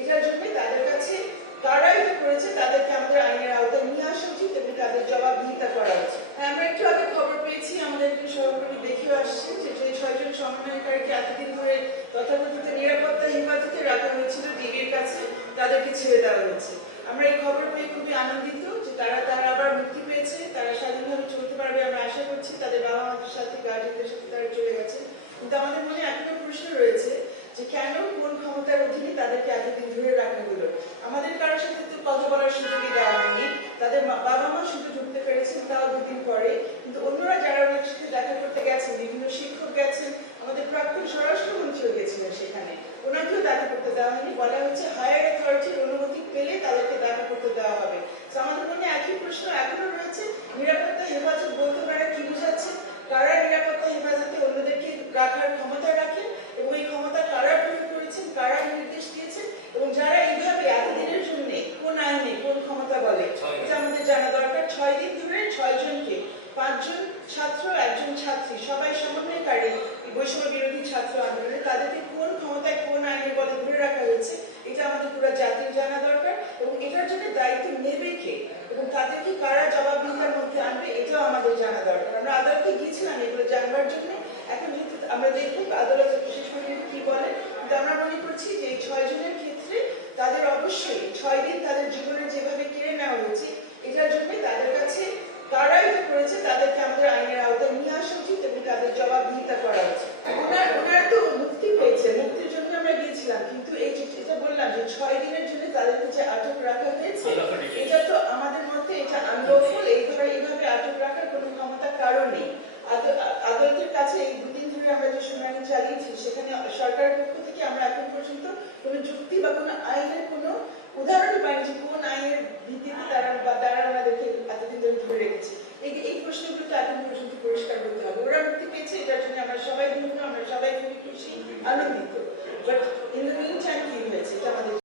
এটার জন্য তাদের কাছে কারা এটা করেছে তাদেরকে আমাদের আইনের আওতায় নিয়ে আসা উচিত এবং তাদের জবাবদিহিতা করা উচিত। হ্যাঁ, আমরা একটু আগে খবর পেয়েছি আমাদের একটু সহকর্মী দেখেও আসছে যে যে ছয়জন সমন্বয়কারীকে এতদিন ধরে তথাকথিত নিরাপত্তা হেফাজতে রাখা হয়েছিল ডিবির কাছে তাদেরকে ছেড়ে দেওয়া হয়েছে। আমরা এই খবর পেয়ে খুবই আনন্দিত তাও দুদিন পরে কিন্তু অন্যরা যারা ওনার সাথে দেখা করতে গেছেন বিভিন্ন শিক্ষক গেছেন আমাদের প্রাক্তন স্বরাষ্ট্রমন্ত্রীও গেছিলেন সেখানে ওনাকেও দেখা করতে দেওয়া হয়নি বলা হচ্ছে হায়ার অথরিটির অনুমতি পেলে তাদেরকে দেখা করতে দেওয়া হবে তো আমাদের মনে একই প্রশ্ন এখনও রয়েছে নিরাপত্তা হেফাজত বলতে পারে কি বোঝাচ্ছে কারা নিরাপত্তা হেফাজতে অন্যদেরকে রাখার ক্ষমতা রাখেন এবং এই ক্ষমতা কারা প্রয়োগ করেছেন কারা নির্দেশ দিয়েছেন এবং যারা এইভাবে এতদিনের জন্য কোন আইনে কোন ক্ষমতা বলে এটা আমাদের জানা দরকার ছয় দিন ধরে ছয় জনকে পাঁচজন ছাত্র, একজন ছাত্রী, সবাই সমন্বয়কারী বৈষম্য বিরোধী ছাত্র আন্দোলনে। তাদেরকে কোন ক্ষমতায়, কোন আইনের বলে ধরে রাখা হয়েছে, এটা আমাদের পুরো জাতির জানা দরকার এবং এটার জন্য দায়িত্ব নেবে কে? এবং তাদেরকে কারা জবাবদিহিতার মধ্যে আনবে, এটাও আমাদের জানা দরকার। আমরা আদালতে গিয়েছিলাম এগুলো জানবার জন্য। এখন যেহেতু আমরা দেখব আদালত বিশেষ করে কি বলে কিন্তু আমরা মনে করছি যে ছয় জনের ক্ষেত্রে তাদের অবশ্যই ছয় দিন তাদের জীবনে যেভাবে কেড়ে নেওয়া হয়েছে এটার জন্যই তাদের কাছে কারা এটা করেছে তাদেরকে আমাদের আইনের আওতায় নিয়ে আসা উচিত এবং তাদের জবাবদিহিতা করা উচিত ওনার ওনারা তো মুক্তি পেয়েছে মুক্তির জন্য আমরা গিয়েছিলাম কিন্তু এই যে যেটা বললাম যে ছয় দিনের জন্য তাদেরকে যে আটক রাখা হয়েছে এটা তো আমাদের মতে এটা আনলফুল এইভাবে এইভাবে আটক রাখার কোনো ক্ষমতা কারণ নেই। আদালতের কাছে এই দুদিন ধরে আমরা যে শুনানি চালিয়েছি সেখানে সরকারের পক্ষ থেকে আমরা এখন পর্যন্ত কোনো যুক্তি বা কোনো আইনের কোনো উদাহরণ পাইনি যে কোন আইনের ভিত্তিতে তারা বা তারা আমাদেরকে এতদিন ধরে ধরে রেখেছে। এই এই প্রশ্নগুলো তো এখন পর্যন্ত পরিষ্কার করতে হবে। ওরা মুক্তি পেয়েছে এটার জন্য আমরা সবাই ধন্য আমরা সবাই খুবই খুশি আনন্দিত। But in the mean time কি হয়েছে? এটা আমাদের